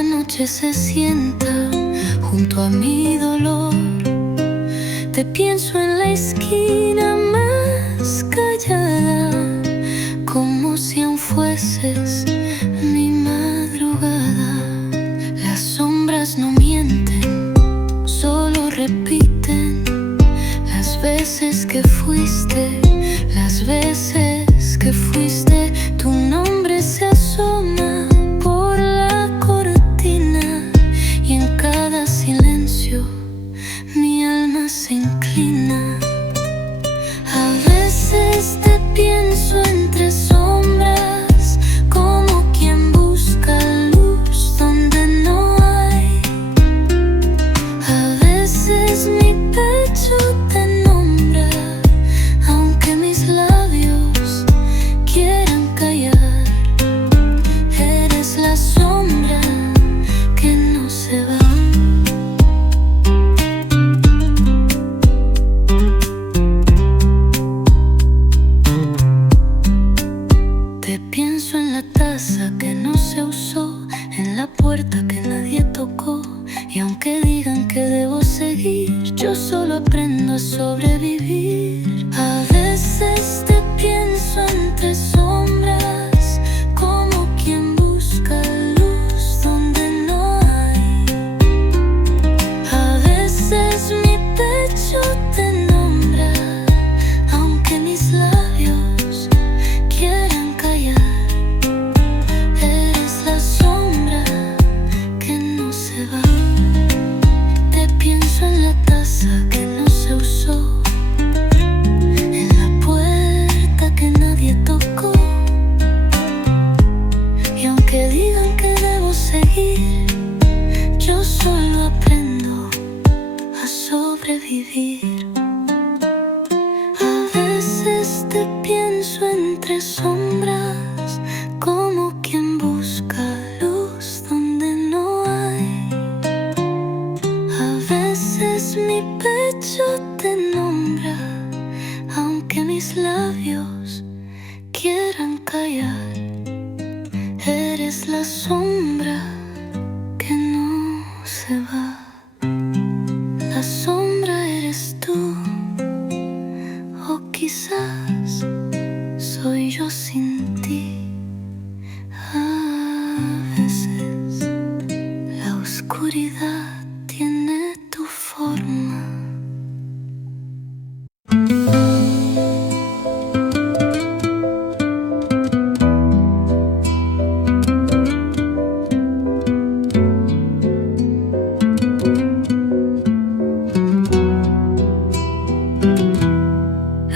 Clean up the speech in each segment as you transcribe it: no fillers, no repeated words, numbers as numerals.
la noche se sienta junto a mi dolor. Te pienso en la esquina más callada, como si aún fueses mi madrugada. Las sombras no mienten, solo repiten las veces que fuiste, las veces que fuiste. Tu nombre se asoma por la cortina y en cada silencio mi alma se inclina. A veces te pienso entre sombras, como quien busca luz donde no hay. A veces mi pecho te nombra, aunque mis labios quieran callar. Eres la sombra que no se va. Te pienso en la taza que no se usó, en la puerta que nadie tocó. Y aunque digan que debo seguir, yo solo aprendo a sobrevivir. A veces te pienso entre sombras, como quien busca luz donde no hay. A veces mi pecho te nombra, aunque mis labios quieran callar. Eres la sombra que no se va. Te pienso en la taza que no se usó, en la puerta que nadie tocó. Y aunque digan que debo seguir, yo solo aprendo a sobrevivir. A veces te pienso entre sombras, como quien busca luz donde no hay. A veces mi pecho te nombra, aunque mis labios quieran callar. Eres la sombra que no se va. La sombra eres tú, o quizás soy yo sin ti. A veces la oscuridad tiene tu forma.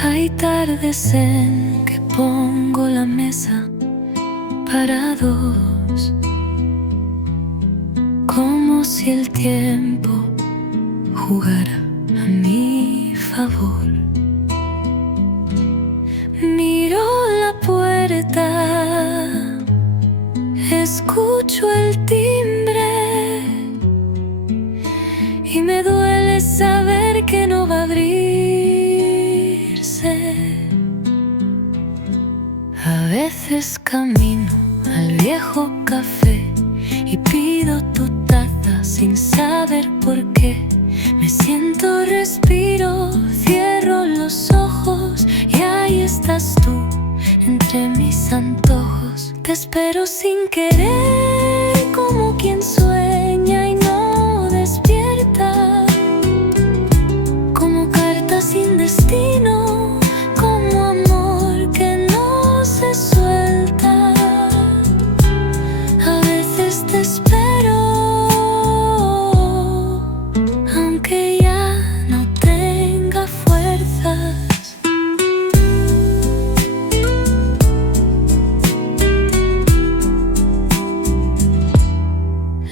Hay tardes en que pongo la mesa para dos, como si el tiempo jugara a mi favor. Miro la puerta, escucho el timbre y me duele saber que no va a abrirse. A veces camino al viejo café y pido tu taza sin saber por qué. Me siento, respiro, cierro los ojos y ahí estás tú, entre mis antojos. Te espero sin querer, como quien sueña y no despierta, como carta sin destino, como amor que no se suelta. A veces te espero, aunque ya no tenga fuerzas.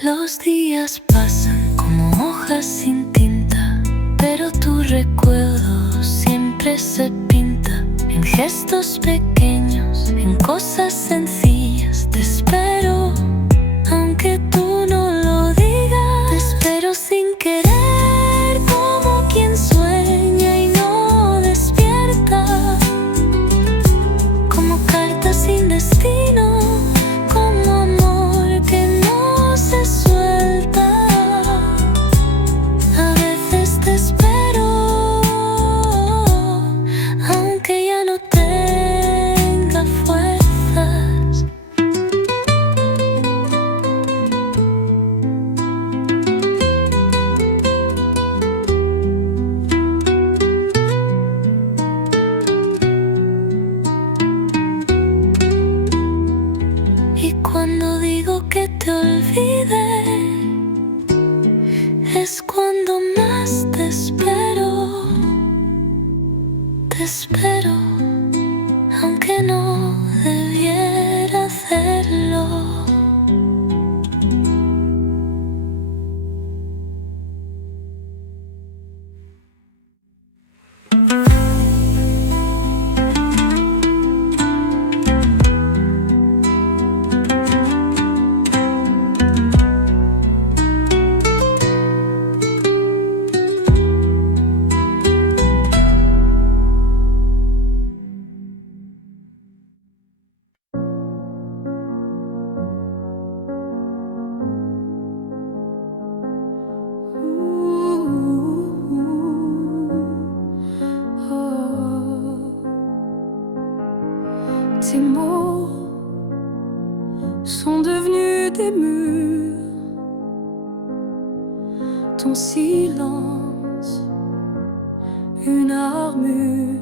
Los días pasan como hojas sin tinta, pero tu recuerdo siempre se pinta en gestos pequeños, en cosas sencillas. Te espero, aunque tú no lo digas. Te espero sin querer, como quien sueña y no despierta, como carta sin destino, como amor que no se suelta. ton silence, une armure.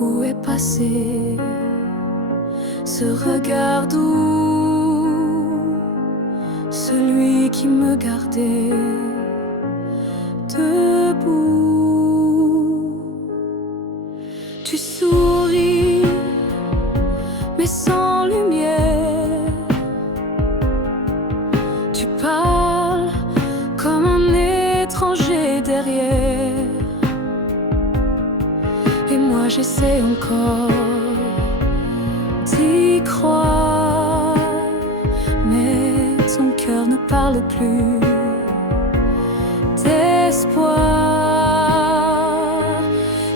Où est passé ce regard doux, celui qui me gardait debout? Tu souris, mais sans lumière. Tu parles comme un étranger derrière. Et moi j'essaie encore d'y croire, mais ton cœur ne parle plus d'espoir.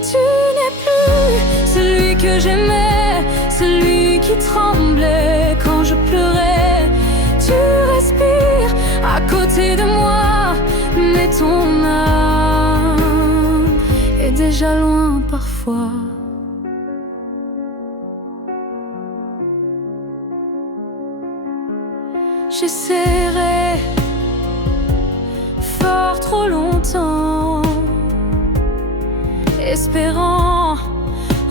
Tu n'es plus celui que j'aimais, celui qui tremblait quand je pleurais. Tu respires à côté de moi, mais ton âme est déjà loin parfois. J'essaierai fort trop longtemps, espérant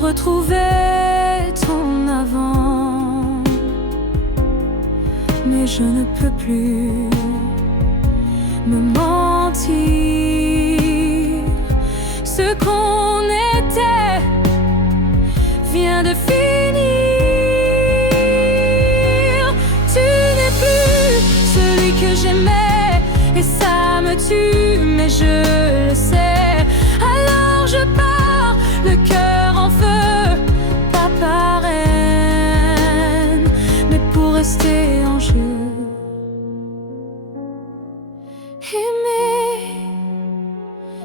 retrouver ton avant, mais je ne peux plus me mentir. Ce qu'on était vient de finir. Tu n'es plus celui que j'aimais, et ça me tue, mais je le sais. Alors je pars, le cœur en feu, pas par haine, mais pour rester en jeu. Aimer,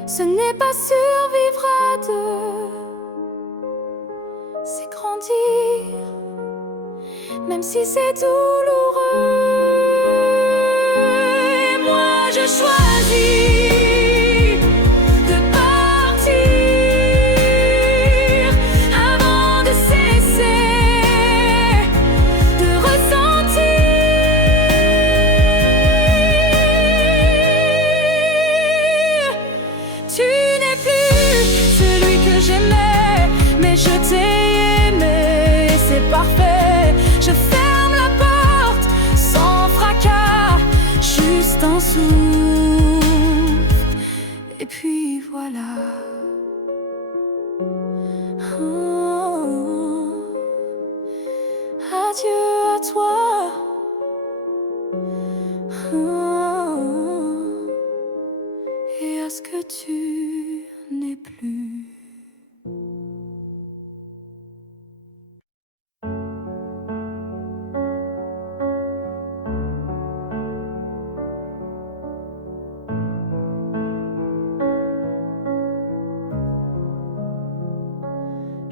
ce n'est pas survivre à deux, c'est grandir, même si c'est douloureux. Et moi je choisis de partir avant de cesser de ressentir. Tu n'es plus celui que j'aimais, mais je t'ai aimé, c'est parfait. Je ferme la porte sans fracas, juste un souffle, et puis voilà. Oh, adieu à toi. Oh, et à ce que tu n'es plus.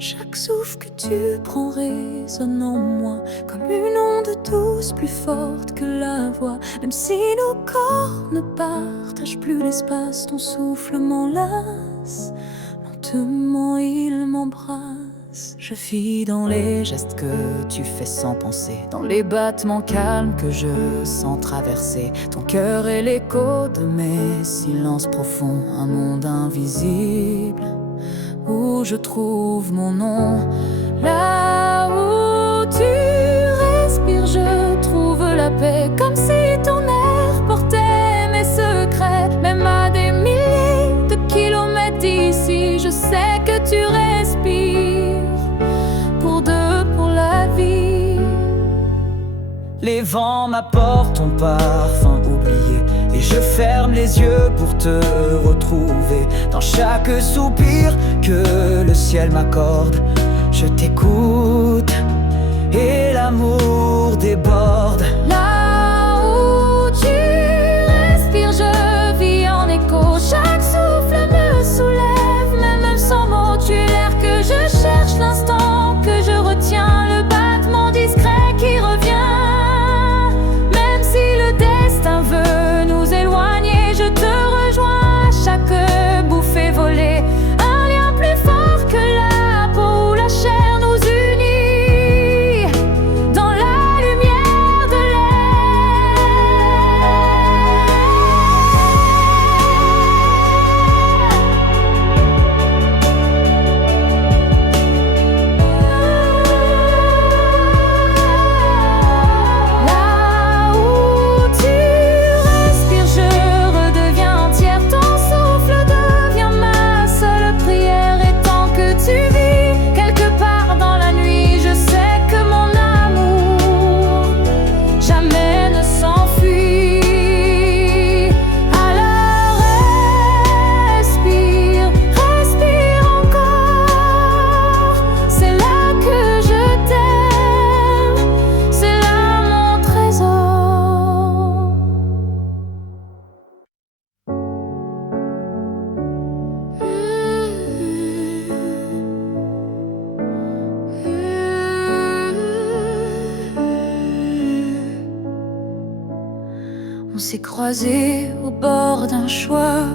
Chaque souffle que tu prends résonne en moi comme une onde douce, plus forte que la voix. Même si nos corps ne partagent plus l'espace, ton souffle m'enlace, lentement il m'embrasse. Je vis dans les gestes que tu fais sans penser, dans les battements calmes que je sens traverser. Ton cœur est l'écho de mes silences profonds, un monde invisible où je trouve mon nom. Là où tu respires, je trouve la paix, comme si ton air portait mes secrets. Même à des milliers de kilomètres d'ici, je sais que tu respires pour deux, pour la vie. Les vents m'apportent ton parfum oublié, et je ferme les yeux pour te retrouver. Dans chaque soupir que le ciel m'accorde, je t'écoute et l'amour déborde. Là où tu respires, je vis en écho. Chaque souffle me soulève, même sans mots. Tu es l'air que je cherche, l'instant que je retiens, le battement discret qui revient. Même si le destin veut nous éloigner, je te rejoins à chaque bouffée volée. Un lien plus fort que la peau ou la chair nous unit. Dans la lumière s'est croisés au bord d'un choix,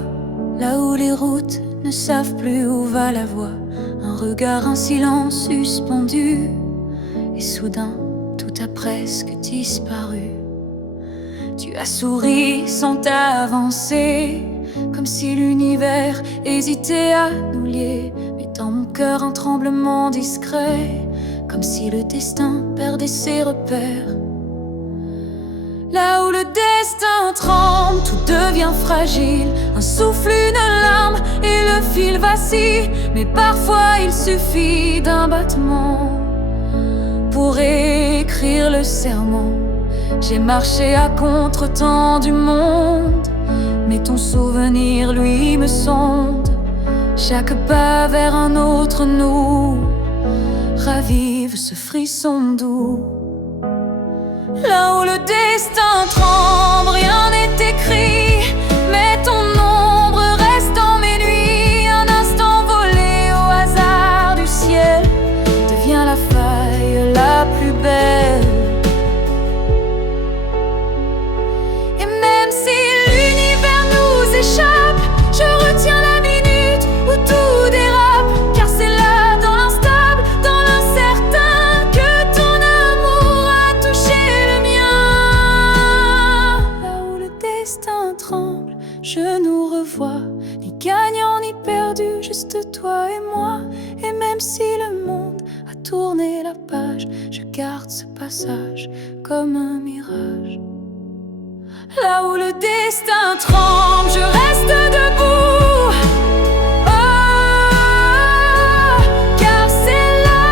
là où les routes ne savent plus où va la voie. Un regard, un silence suspendu, et soudain tout a presque disparu. Tu as souri sans t'avancer, comme si l'univers hésitait à nous lier. Mais dans mon cœur un tremblement discret, comme si le destin perdait ses repères. Là où le destin tremble, tout devient fragile. Un souffle, une larme et le fil vacille. Mais parfois il suffit d'un battement pour écrire le serment. J'ai marché à contre-temps du monde, mais ton souvenir, lui, me sonde. Chaque pas vers un autre nous ravive ce frisson doux. Là où le destin tremble, rien n'est écrit, mais ton ombre reste dans mes nuits. Un instant volé au hasard du ciel devient la faille la plus belle. Et même si l'univers nous échappe, je retiens la minute où tout dérape. Car c'est là, dans l'instable, dans l'incertain, que ton amour a touché le mien. Là où le destin tremble, je nous revois, ni gagnant ni perdu, juste toi et moi. Et même si le monde a tourné la page, je garde ce passage comme un mirage. Là où le destin tremble, je reste debout. Oh, car c'est là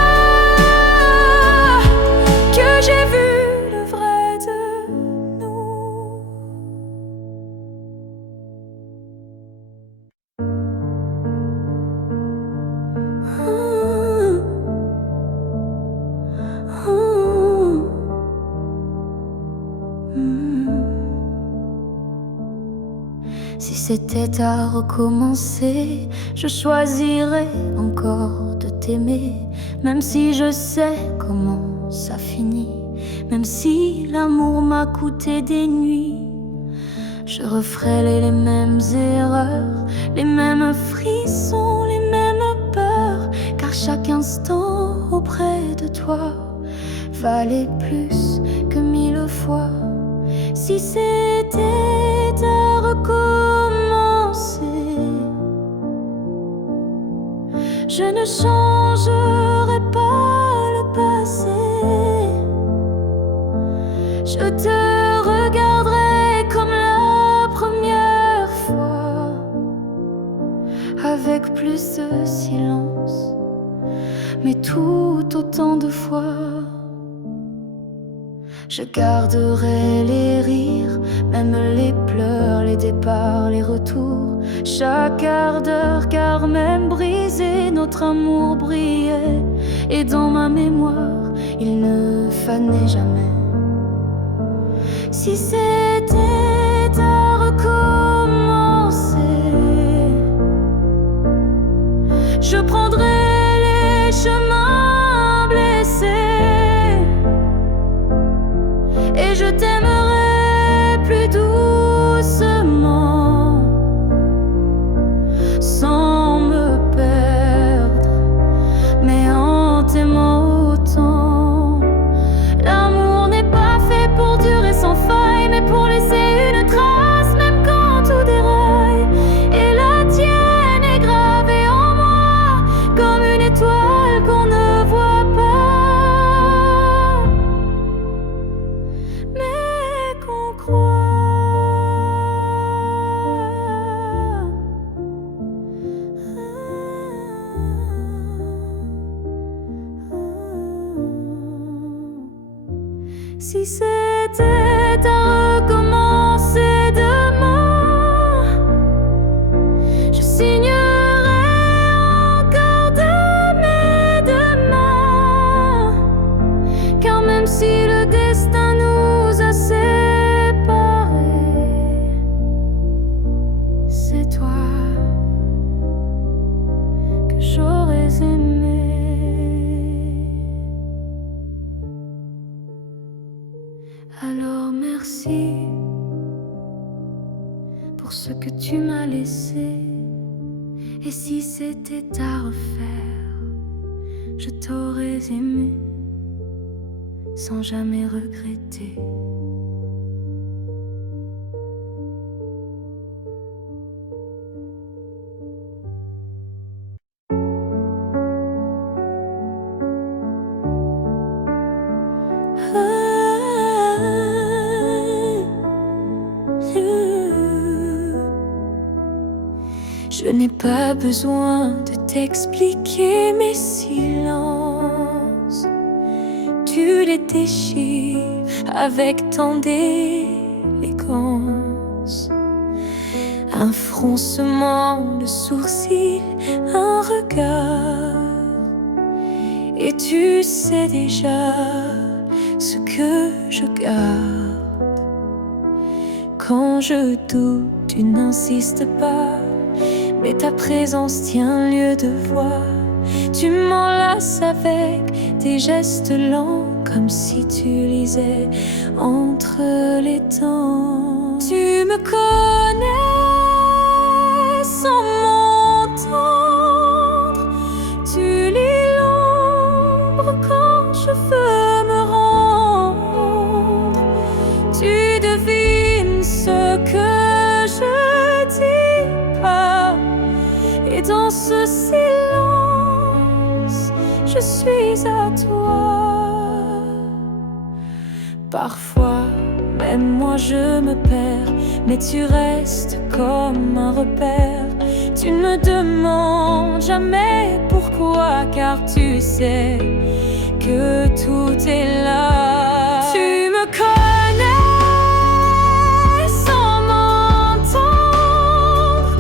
que j'ai vu le vrai de nous. Si c'était à recommencer, je choisirais encore de t'aimer. Même si je sais comment ça finit, même si l'amour m'a coûté des nuits, je referais les mêmes erreurs, les mêmes frissons, les mêmes peurs. Car chaque instant auprès de toi valait plus que 1000 fois. Si c'était à recommencer, je ne changerai pas le passé. Je te regarderai comme la première fois, avec plus de silence, mais tout autant de fois. Je garderai les rires, même les pleurs, les départs, les retours, chaque quart d'heure, car même brisé, notre amour brillait. Et dans ma mémoire, il ne fanait jamais. Si c'était à recommencer, je prendrais les chemins blessés, et je t'aimerai plus doucement, sans me perdre, mais en t'aimant autant. L'amour n'est pas fait pour durer sans faille, mais pour laisser une trace, même quand tout déraille. Et la tienne est gravée en moi, comme une étoile qu'on ne voit pas, mais qu'on croit. Si c'était à recommencer demain, je signerais encore de mes deux mains. Car même si le destin nous a séparés, c'est toi que j'aurais aimé. Alors merci ce que tu m'as laissé. Et si c'était à refaire, je t'aurais aimé sans jamais regretter. Je n'ai pas besoin de t'expliquer mes silences. Tu les déchires avec tant d'élégance. Un froncement de sourcils, un regard, et tu sais déjà ce que je garde. Quand je doute, tu n'insistes pas, mais ta présence tient lieu de voix. Tu m'enlaces avec tes gestes lents, comme si tu lisais entre les temps. Tu me connais sans m'entendre. Tu lis l'ombre quand je veux me rendre. Tu devines ce que je dis pas. Et dans ce silence, je suis à toi. Parfois, même moi je me perds, mais tu restes comme un repère. Tu ne me demandes jamais pourquoi, car tu sais que tout est là. Tu me connais sans m'entendre.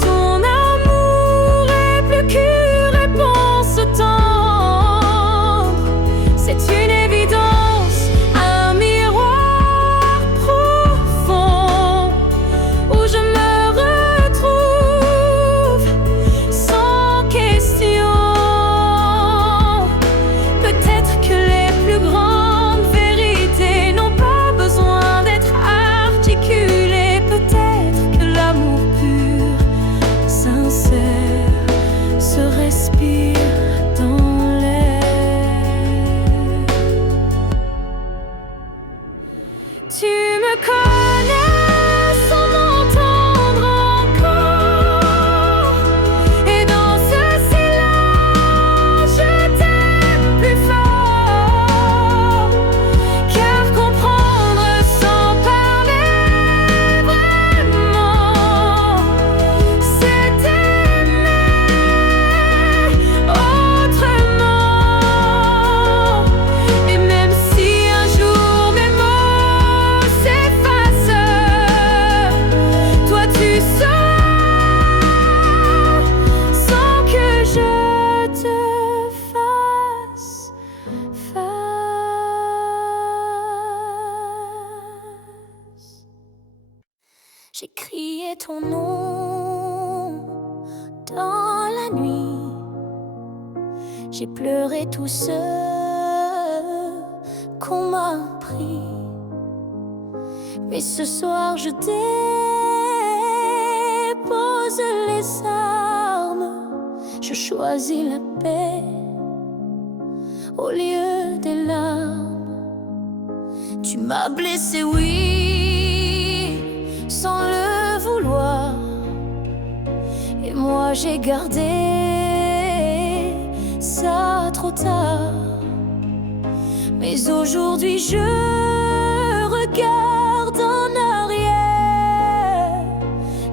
Ton amour est plus qu'une réponse tendre. C'est une évidence, un miroir profond où je me retrouve sans question. Peut-être que les plus grandes vérités n'ont pas besoin d'être articulées. Peut-être que l'amour pur, sincère, se respire dans l'air. Tu me connais sans m'entendre encore. Et dans ce silence, je t'aime plus fort. Car comprendre sans parler vraiment, c'est aimer autrement. Et même si un jour mes mots s'effacent, toi tu sors sans que je te fasse face. J'ai crié ton nom dans la nuit. J'ai pleuré tout ce qu'on m'a pris. Mais ce soir je dépose les armes. Je choisis la paix au lieu des larmes. Tu m'as blessé, oui, sans le vouloir. Et moi j'ai gardé ça trop tard. Mais aujourd'hui je regarde en arrière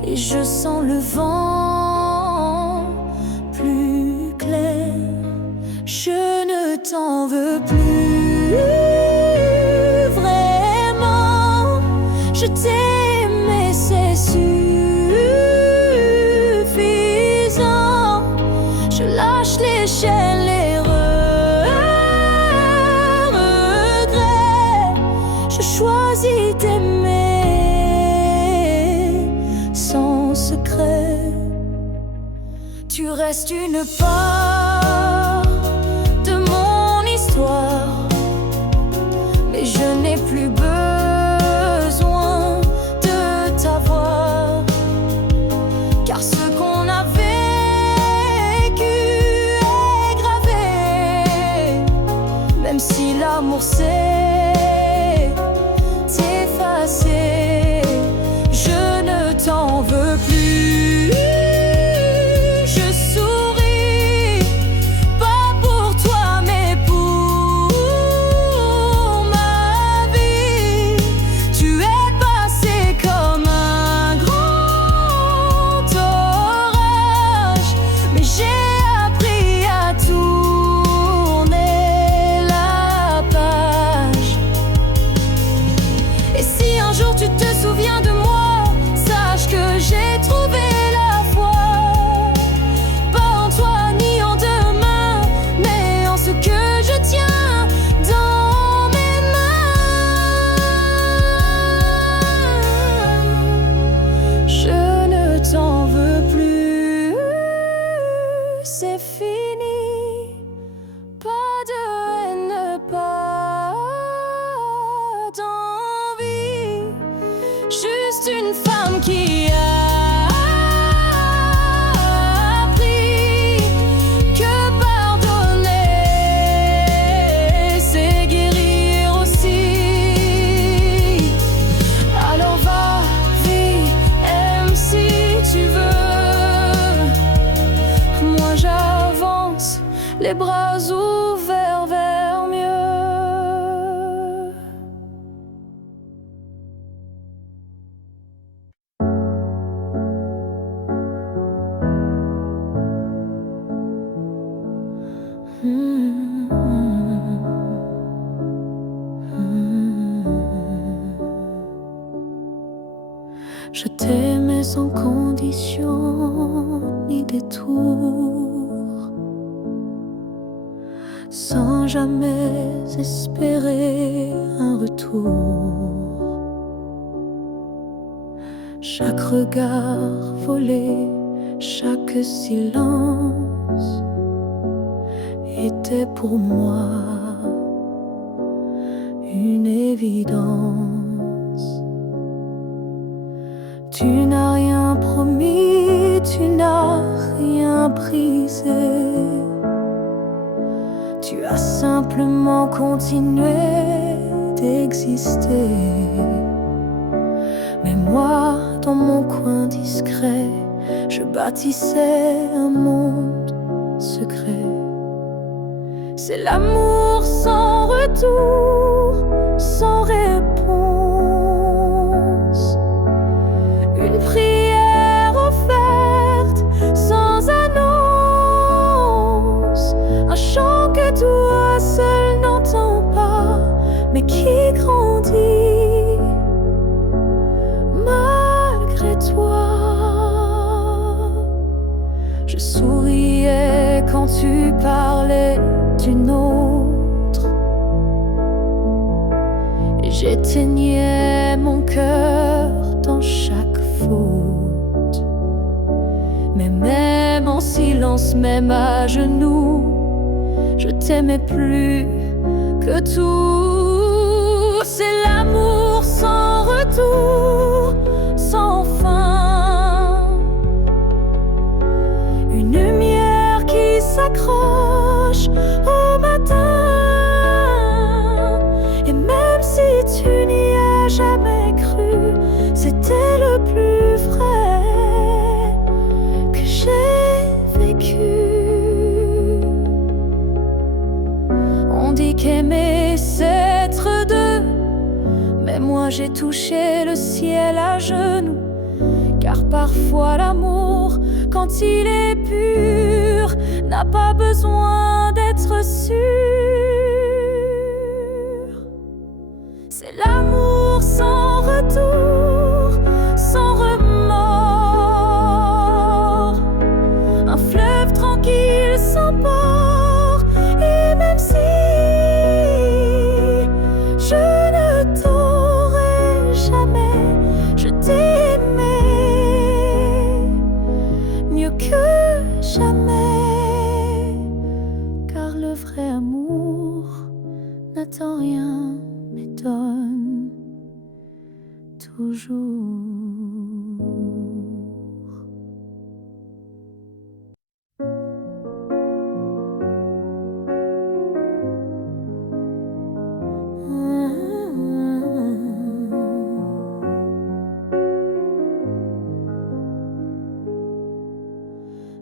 et je sens le vent plus clair. Je ne t'en veux plus vraiment. Je t'aimais, c'est suffisant. Je lâche les chaînes, les regrets. Je choisis d'aimer sans secret. Tu restes une part de mon histoire, mais je n'ai plus besoin de t'avoir. un jour tu te souviens de moi, sache que j'ai trouvé la foi. Pas en toi ni en demain, mais en ce que je tiens dans mes mains. Je ne t'en veux plus, c'est fini. Pas de haine, pas d'envie, juste une femme qui a appris que pardonner, c'est guérir aussi. Alors va, vis, aime si tu veux. Moi j'avance, les bras ouverts vers mieux. Je t'aimais sans condition ni détour, sans jamais espérer un retour. Chaque regard volé, chaque silence était pour moi une évidence. Tu n'as rien promis, tu n'as rien brisé. Tu as simplement continué d'exister. Mais moi, dans mon coin discret, je bâtissais un monde secret. C'est l'amour sans retour, sans réponse. Une prière offerte sans annonce. Un chant que toi seul n'entends pas, mais qui grandit malgré toi. Je souriais quand tu parlais d'une autre, et j'éteignais mon cœur dans chaque faute. Mais même en silence, même à genoux, je t'aimais plus que tout. C'est l'amour sans retour, sans fin. Une lumière qui s'accroche au matin. Et même si tu n'y as jamais cru, c'était le plus vrai que j'ai vécu. On dit qu'aimer c'est être deux, mais moi j'ai touché le ciel à genoux. Car parfois l'amour, quand il est pur, n'a pas besoin d'être sûr. C'est l'amour sans retour, sans remords. Un fleuve tranquille sans port. Et même si je ne t'aurai jamais, je t'ai aimé mieux que jamais. Car le vrai amour n'attend rien, mais donne toujours.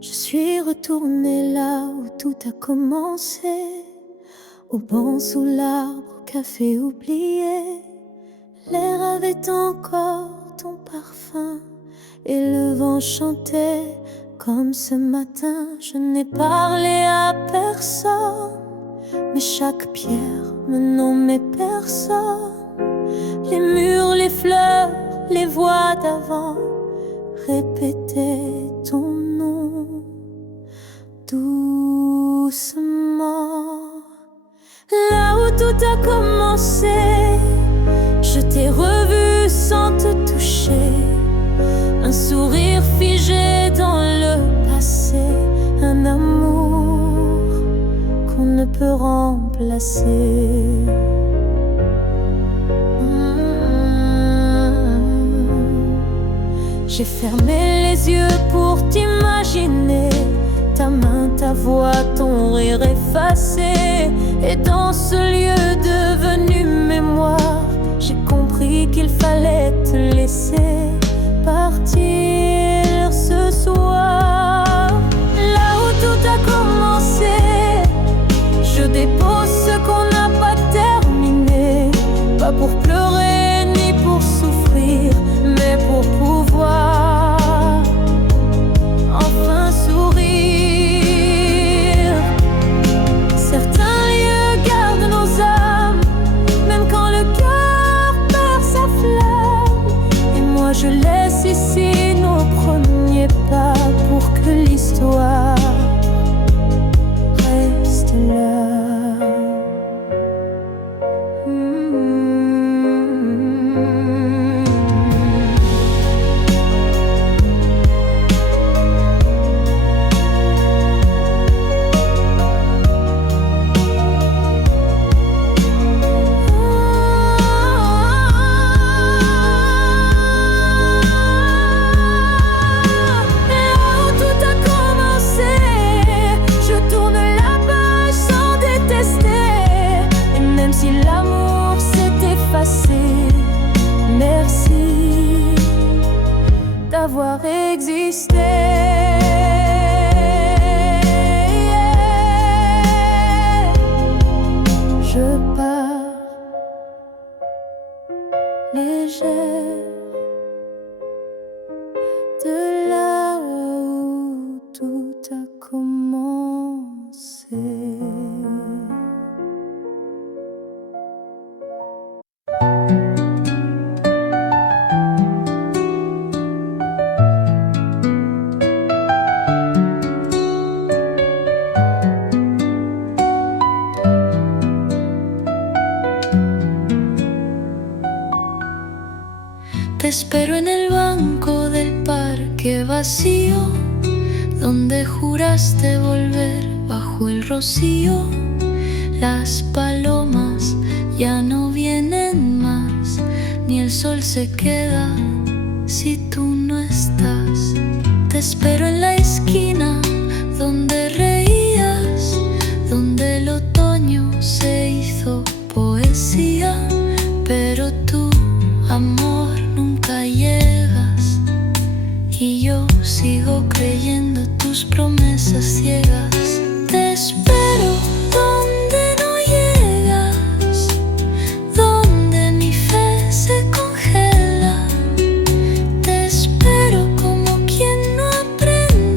Je suis retournée là où tout a commencé, au banc sous l'arbre, au café oublié. L'air avait encore ton parfum et le vent chantait comme ce matin. Je n'ai parlé à personne, mais chaque pierre me nommait personne. Les murs, les fleurs, les voix d'avant répétaient ton nom doucement. Là où tout a commencé, je t'ai revu sans te toucher. Un sourire figé dans le passé, un amour qu'on ne peut remplacer. J'ai fermé les yeux pour t'imaginer, ta main, ta voix, ton rire effacé. Et dans ce lieu devenu mémoire, j'ai compris qu'il fallait te laisser partir ce soir. Là où tout a commencé, je dépose ce qu'on n'a pas terminé. Pas pour pleurer ni pour souffrir, mais pour pouvoir enfin sourire. Certains lieux gardent nos âmes, même quand le cœur perd sa flamme. Et moi je laisse ici nos premiers pas pour que l'histoire reste là. Merci d'avoir existé. Je pars légère de là où tout a commencé. Te espero en el banco del parque vacío, donde juraste volver bajo el rocío. Las palomas ya no vienen más, ni el sol se queda si tú no estás. Te espero en la esquina donde reías, donde el otoño se hizo poesía, pero tú, amor, nunca llegas, y yo sigo creyendo tus promesas ciegas. Te espero donde no llegas, donde mi fe se congela. Te espero como quien no aprende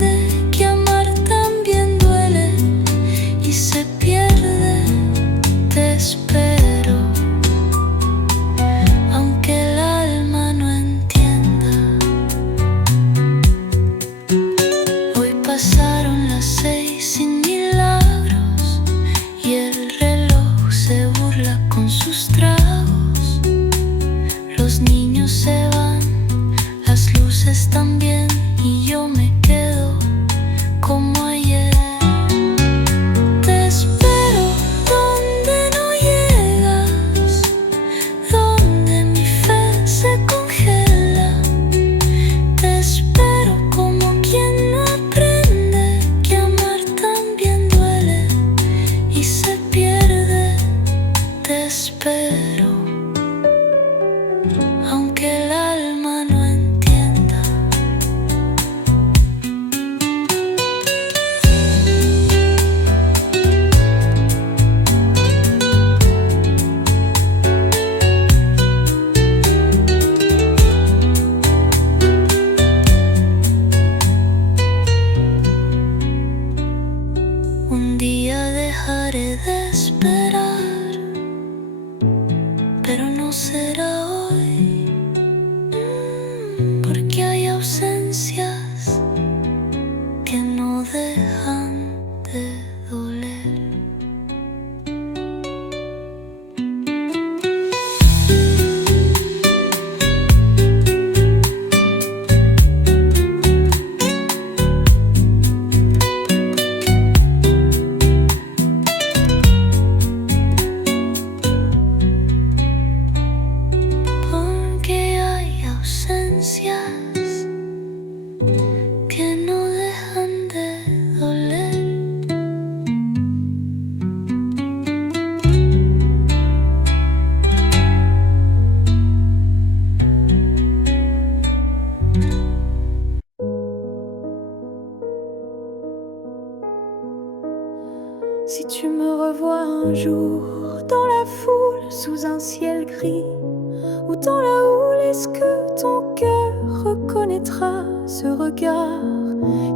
Est-ce que ton cœur reconnaîtra ce regard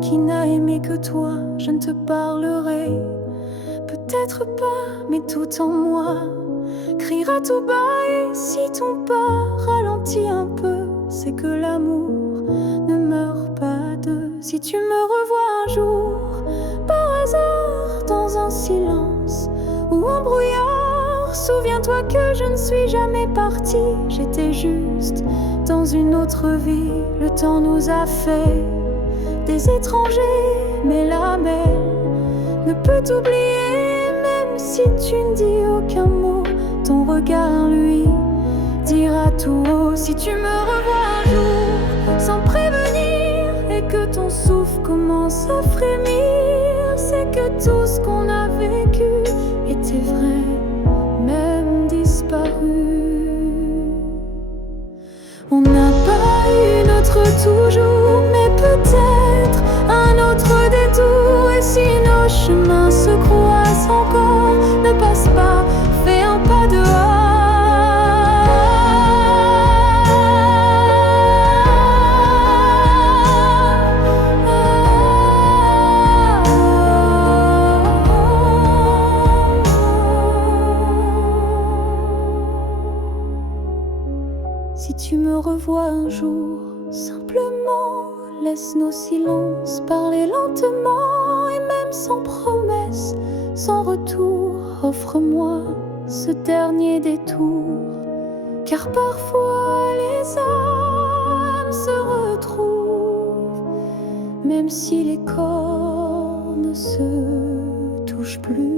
qui n'a aimé que toi? Je ne te parlerai peut-être pas, mais tout en moi criera tout bas. Et si ton pas ralentit un peu, c'est que l'amour ne meurt pas de. Si tu me revois un jour, par hasard, dans un silence ou un brouillard, souviens-toi que je ne suis jamais partie. J'étais juste dans une autre vie. Le temps nous a fait des étrangers, mais la mer ne peut t'oublier. Même si tu ne dis aucun mot, ton regard, lui, dira tout haut. Si tu me revois un jour sans prévenir et que ton souffle commence à frémir, c'est que tout ce qu'on a vécu était vrai, même disparu. On n'a pas eu notre toujours, mais peut-être un autre détour. Et si nos chemins se croisent encore, ne passe pas, fais un pas dehors. Si tu me revois un jour, simplement laisse nos silences parler lentement. Et même sans promesse, sans retour, offre-moi ce dernier détour. Car parfois les âmes se retrouvent, même si les corps ne se touchent plus.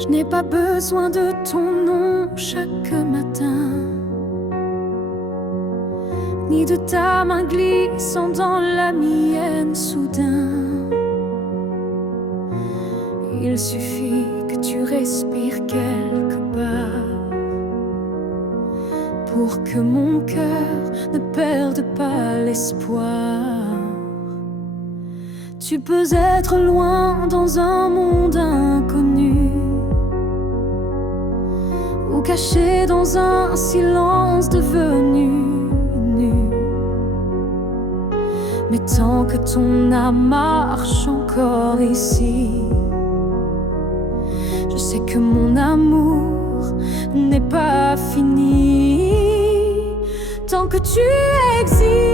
Je n'ai pas besoin de ton nom chaque matin, ni de ta main glissant dans la mienne soudain. Il suffit que tu respires quelque part pour que mon cœur ne perde pas l'espoir. Tu peux être loin dans un monde inconnu, ou caché dans un silence devenu nu. Mais tant que ton âme marche encore ici, je sais que mon amour n'est pas fini. Tant que tu existes,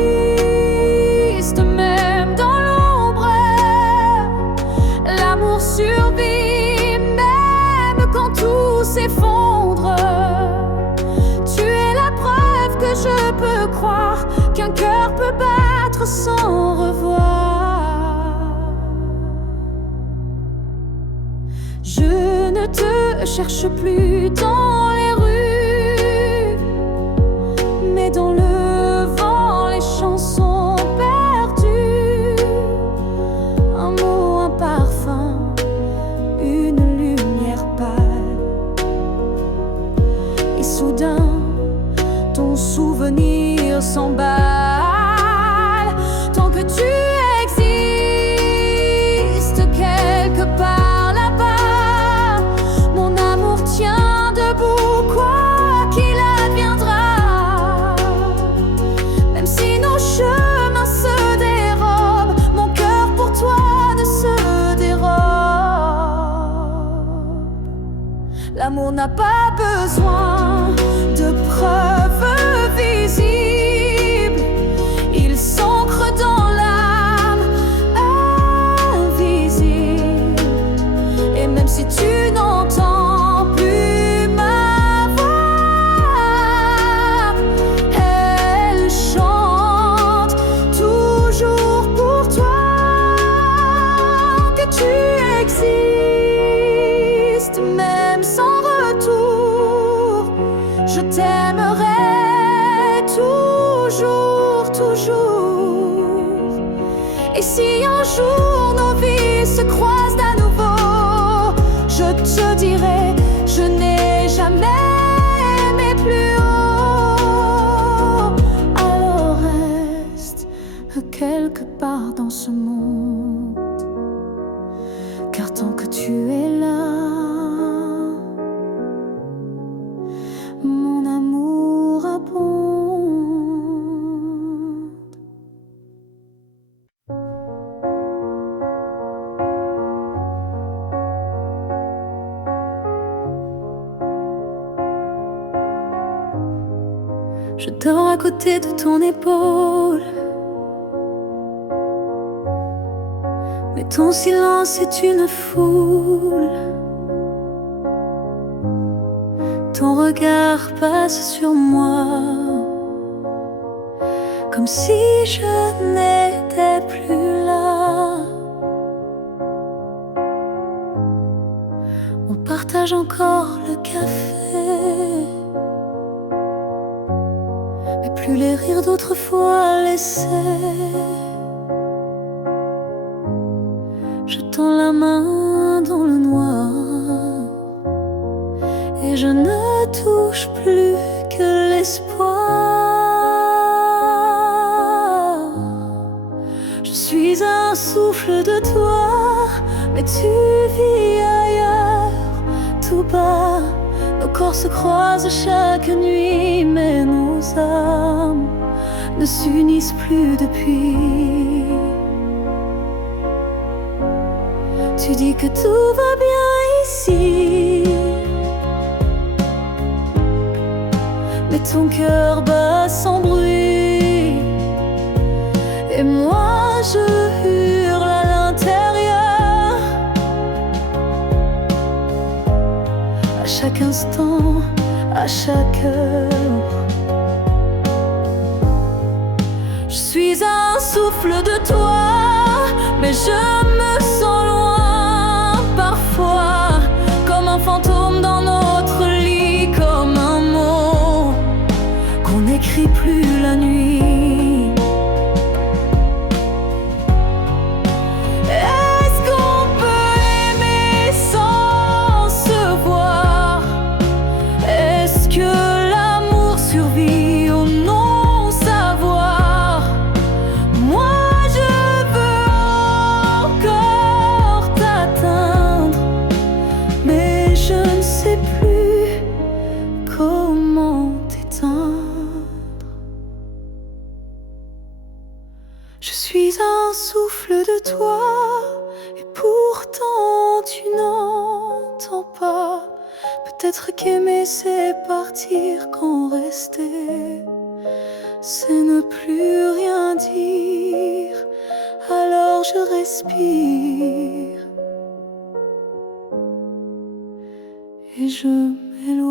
même dans l'ombre, l'amour survit, même quand tout s'effondre. Tu es la preuve que je peux croire qu'un cœur peut battre sans revoir. Je ne te cherche plus dans les rues, mais dans le vent, les chansons perdues. Un mot, un parfum, une lumière pâle. Et soudain, ton souvenir s'emballe. Tant que tu existes quelque part là-bas, mon amour tient debout, quoi qu'il adviendra. Même si nos chemins se dérobent, mon cœur pour toi ne se dérobe. L'amour n'a pas besoin de preuves visibles, il s'ancre dans l'âme invisible. Et même si tu n'entends plus ma voix, elle chante toujours pour toi. Que tu existes, même sans retour, je t'aimerai que tu es là, mon amour abonde. Je dors à côté de ton épaule, mais ton silence est une foule. Ton regard passe sur moi, comme si je n'étais plus là. On partage encore le café, mais plus les rires d'autrefois laissés. Je tends la main dans le noir et je ne touche plus que l'espoir. Je suis un souffle de toi, mais tu vis ailleurs, tout bas. Nos corps se croisent chaque nuit, mais nos âmes ne s'unissent plus depuis. Tu dis que tout va bien ici, mais ton cœur bat sans bruit, et moi je hurle à l'intérieur. À chaque instant, à chaque heure, je suis un souffle de toi, mais je me sens loin. Parfois, comme un fantôme dans notre lit, comme un mot qu'on n'écrit plus la nuit. Est-ce qu'on peut aimer sans se voir? Est-ce que l'amour survit au non-savoir? Moi je veux encore t'atteindre, mais je ne sais plus comment t'éteindre. Je suis un souffle de toi, et pourtant tu n'entends pas. Peut-être qu'aimer c'est partir, quand rester c'est ne plus rien dire. Alors je respire et je m'éloigne,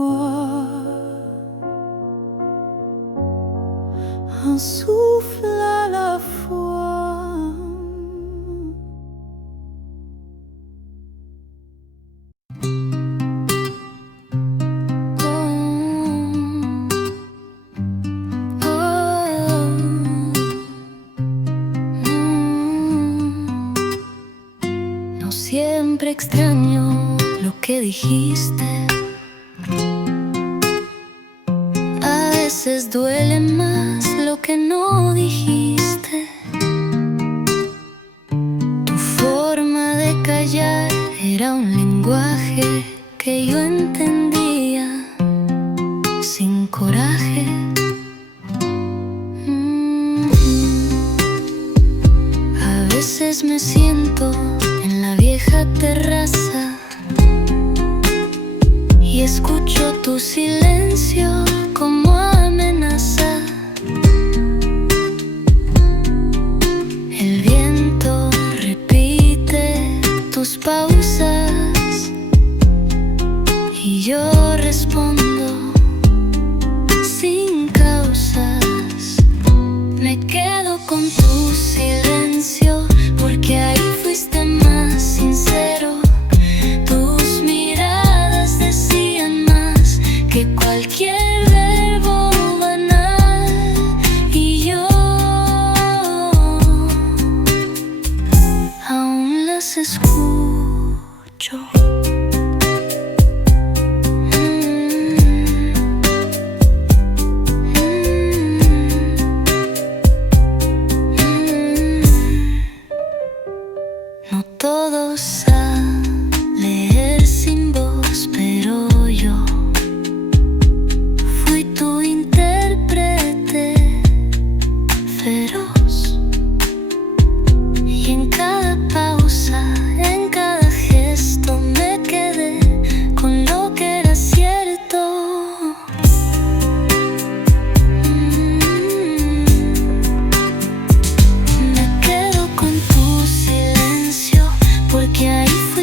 un souffle à la fois. No siempre extraño lo que dijiste. A veces duele más lo que no dijiste. Tu forma de callar era un lenguaje que yo entendía sin coraje. A veces me siento en la vieja terraza y escucho tu silencio como amenaza. El viento repite tus pausas y yo respondo sin causas. Me quedo con tu silencio porque ahí fuiste más sincero. Tus miradas decían más que cualquier verbo banal, y yo aún las escucho. No todo sale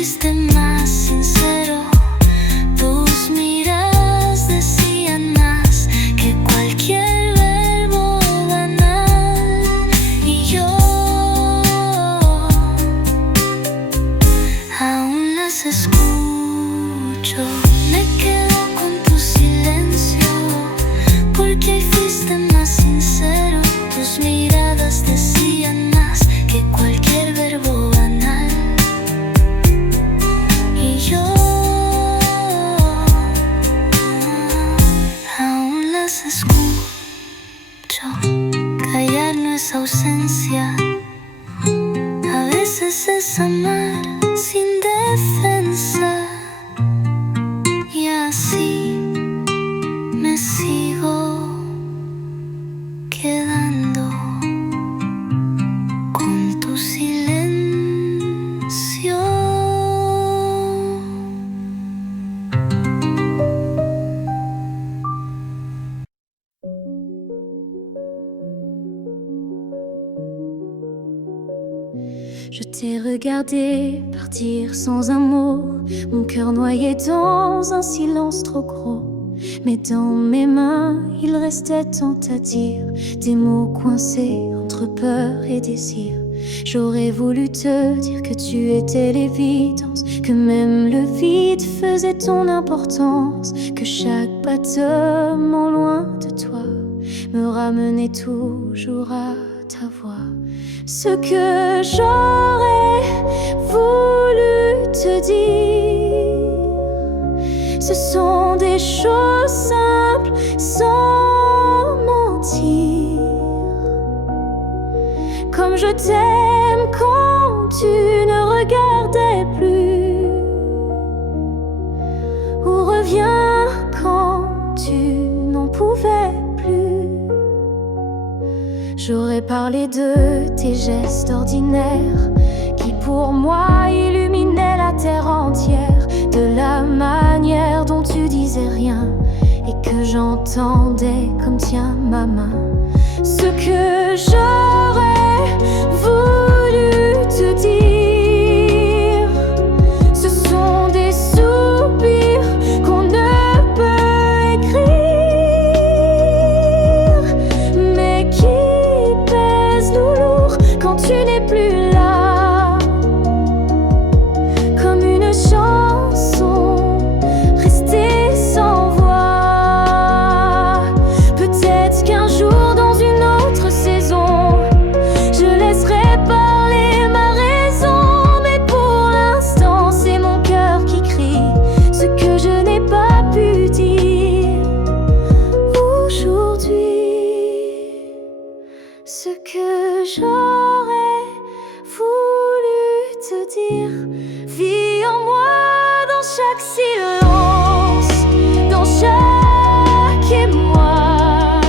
fuiste más sincero. Tus miradas decían más que cualquier verbo banal. Y yo aún las escucho. Me quedo con tu silencio, porque hoy fuiste más sincero. Tus miradas decían más que cualquier verbo banal. Y yo aún las escucho. Callar no es ausencia, a veces es amar sin defensa. Y así me sigo quedando con tu silencio. Je t'ai regardé partir sans un mot, mon cœur noyé dans un silence trop gros. Mais dans mes mains, il restait tant à dire, des mots coincés entre peur et désir. J'aurais voulu te dire que tu étais l'évidence, que même le vide faisait ton importance, que chaque battement loin de toi me ramenait toujours à ta voix. Ce que j'aurais voulu te dire, ce sont des choses simples sans mentir. Comme je t'aime quand tu ne regardais plus, ou reviens quand tu n'en pouvais plus. J'aurais parlé de tes gestes ordinaires qui pour moi illuminaient la terre entière, de la manière dont tu disais rien et que j'entendais comme tiens ma main. Ce que j'aurais voulu te dire, ce sont des soupirs qu'on ne peut écrire, mais qui pèsent lourd quand tu n'es plus là, comme une chanson restée sans voix. Peut-être qu'un jour dans une autre saison, je laisserai parler ma raison, mais pour l'instant c'est mon cœur qui crie ce que je n'ai pas pu dire aujourd'hui. Ce que j'aurais voulu te dire vit en moi dans chaque silence, dans chaque émoi.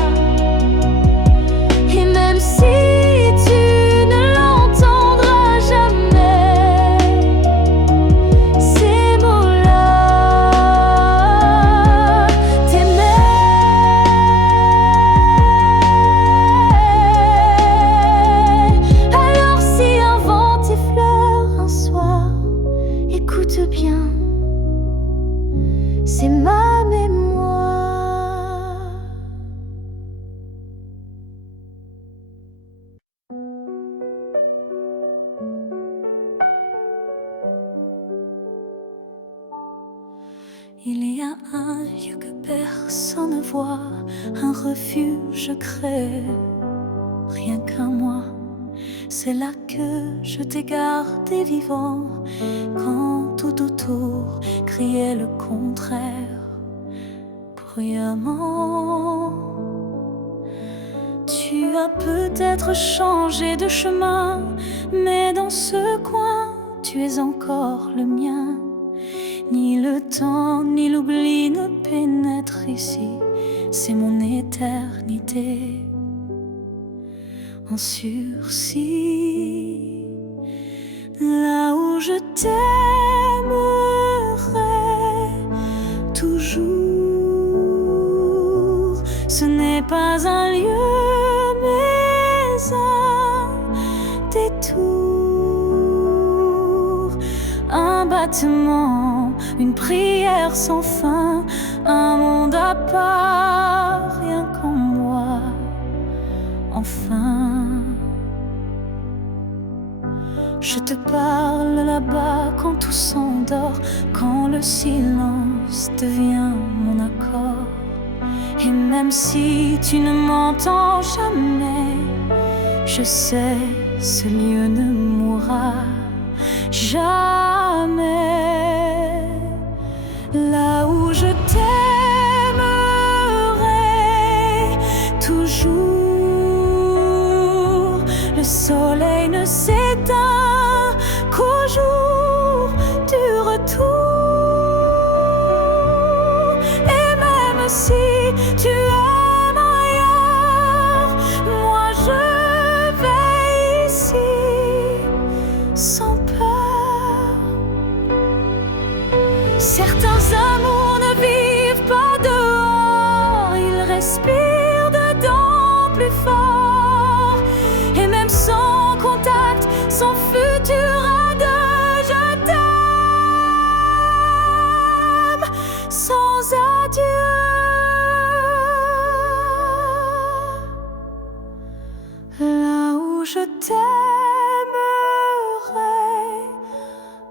Et même si tu ne l'entendras jamais, ces mots-là t'aimaient. Alors si un vent t'effleure un soir, écoute bien, c'est ma mémoire. Il y a un lieu que personne ne voit, un refuge crée rien qu'à moi. C'est là que je t'ai gardé vivant, quand tout autour criait le contraire bruyamment. Tu as peut-être changé de chemin, mais dans ce coin, tu es encore le mien. Ni le temps, ni l'oubli ne pénètrent ici, c'est mon éternité en sursis. Là où je t'aimerai toujours, ce n'est pas un lieu, mais un détour, un bateau battement, une prière sans fin, un monde à part, rien qu'en moi, enfin. Je te parle là-bas quand tout s'endort, quand le silence devient mon accord. Et même si tu ne m'entends jamais, je sais, ce lieu ne mourra jamais. Là où je t'aimerai toujours, le soleil ne s'éteint qu'au jour du retour. Et même si tu aimes ailleurs, moi je vais ici sans peur. Certains amours ne vivent pas dehors, ils respirent dedans plus fort. Et même sans contact, sans futur à deux, je t'aime sans adieu. Là où je t'aimerai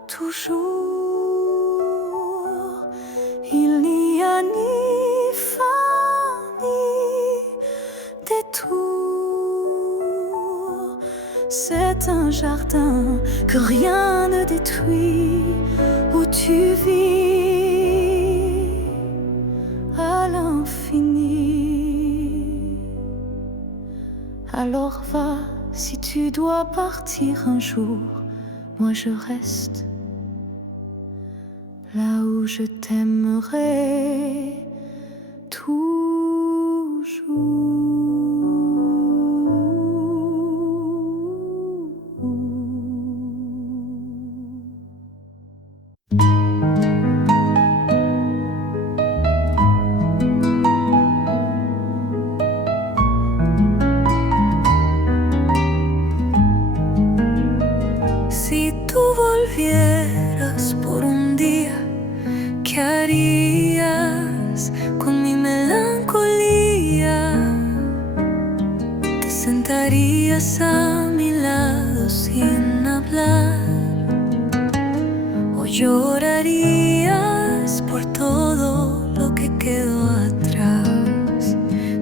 toujours, il n'y a ni fin ni détour. C'est un jardin que rien ne détruit, où tu vis à l'infini. Alors va, si tu dois partir un jour, moi je reste là où je t'aimerai Si tú volvieras por un día, ¿qué harías con mi melancolía? Te sentarías a mi lado sin hablar, o llorarías por todo lo que quedó atrás.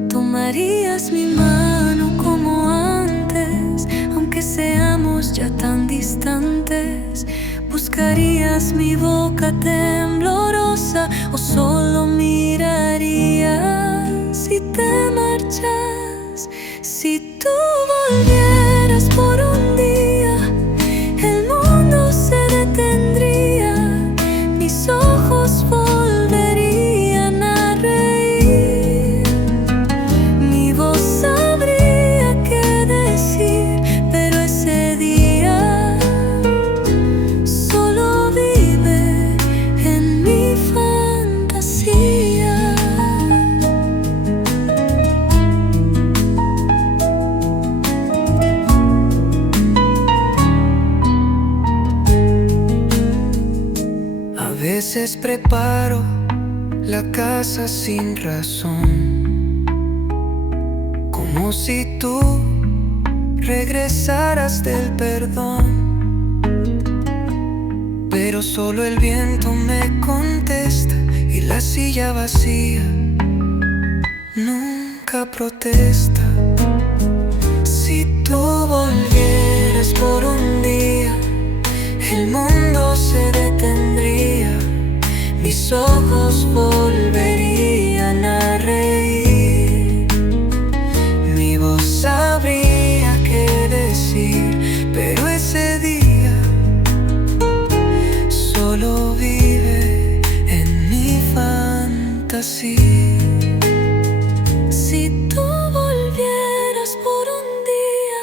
Tomarías mi mano como antes, aunque seamos ya tan distantes. Buscarías mi boca temblorosa, o solo mirarías si te marchas. Si tú volvieras por un día, el mundo se detendría, mis ojos volverían a reír, mi voz sabría qué decir, pero ese día solo vive en mi fantasía. A veces preparo la casa sin razón, como si tú regresaras del perdón. Pero solo el viento me contesta y la silla vacía nunca protesta. Si tú volvieras por un día, el mundo se detendría, mis ojos volverían a reír, mi voz sabría qué decir, pero ese día solo vive en mi fantasía. Si tú volvieras por un día,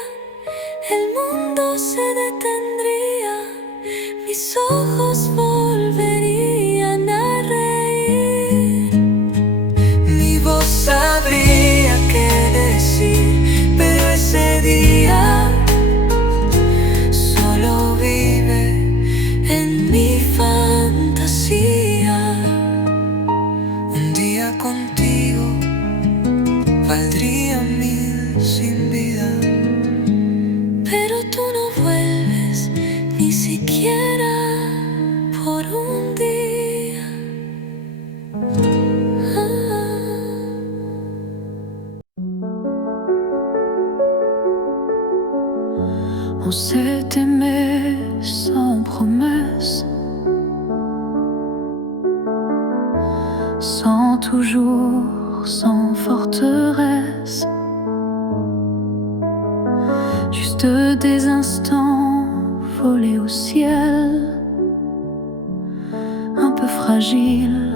el mundo se detendría, mis ojos volverían a reír, On s'est aimé sans promesse, sans toujours, sans forteresse, juste des instants volés au ciel, un peu fragile,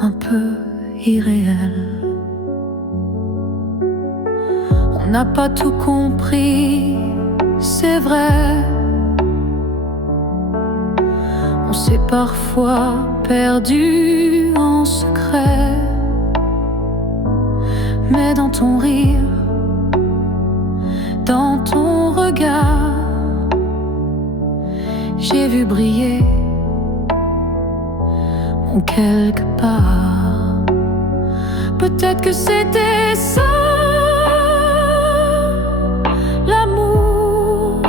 un peu irréel. On n'a pas tout compris, c'est vrai. On s'est parfois perdu en secret. Mais dans ton rire, dans ton regard, j'ai vu briller mon quelque part. Peut-être que c'était ça, l'amour,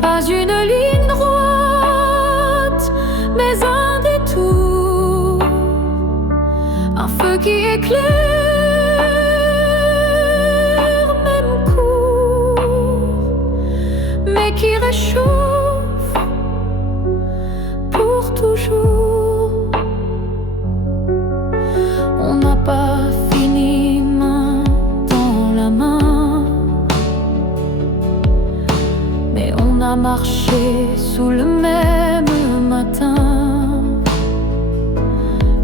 pas une ligne droite, mais un détour, un feu qui éclaire, même court, mais qui réchauffe pour toujours. On n'a pas fini main dans la main, mais on a marché sous le même matin.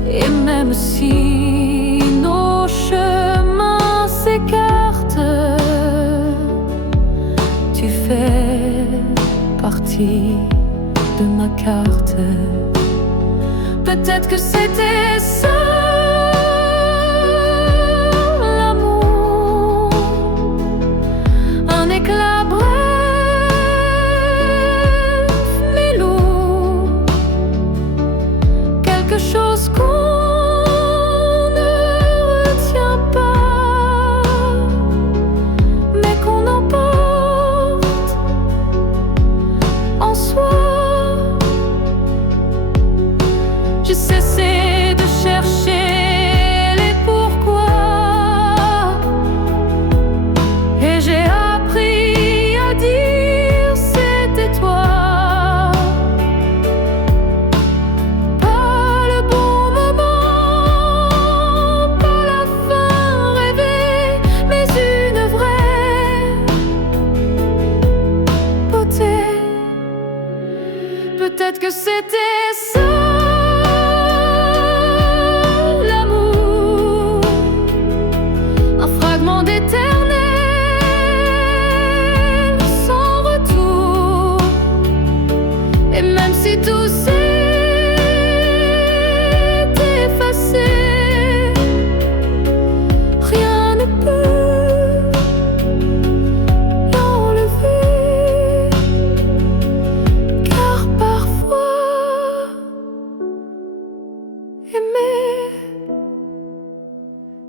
Et même si nos chemins s'écartent, tu fais partie de ma carte. Peut-être que c'était ça, l'amour, un éclat bref mais lourd, quelque chose qu'on ne retient pas, mais qu'on emporte en soi. J'ai cessé de chercher les pourquoi, et j'ai appris à dire c'était toi. Pas le bon moment, pas la fin rêvée, mais une vraie beauté. Peut-être que c'était ça, l'amour, un fragment d'éternel sans retour. Et même si tout s'est effacé, rien ne peut l'enlever, car parfois aimer,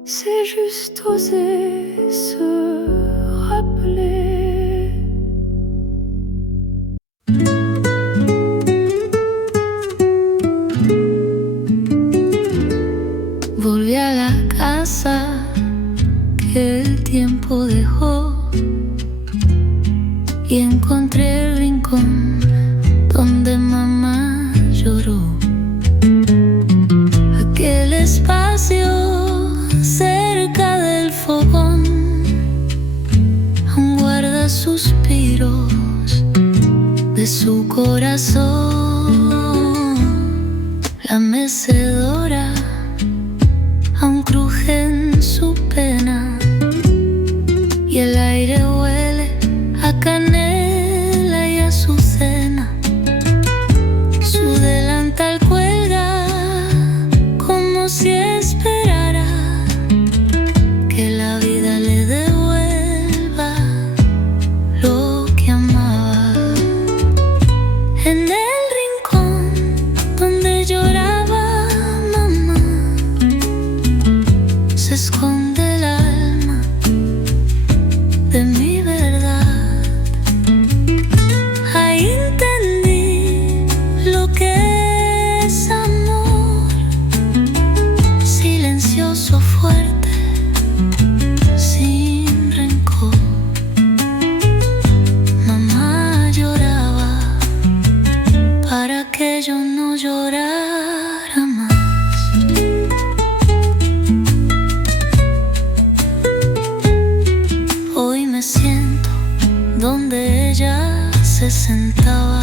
c'est juste oser se rappeler. Volví a la casa que el tiempo dejó y encontré el rincón donde mamá lloró. Aquel espacio cerca del fogón aún guarda suspiros de su corazón. La mecedora aún cruje en su pena y el aire huele a canela y azucena. Su delantal cuelga como si esperara que la vida le devuelva lo que amaba. En el rincón donde lloraba que yo no llorara más. Hoy me siento donde ella se sentaba.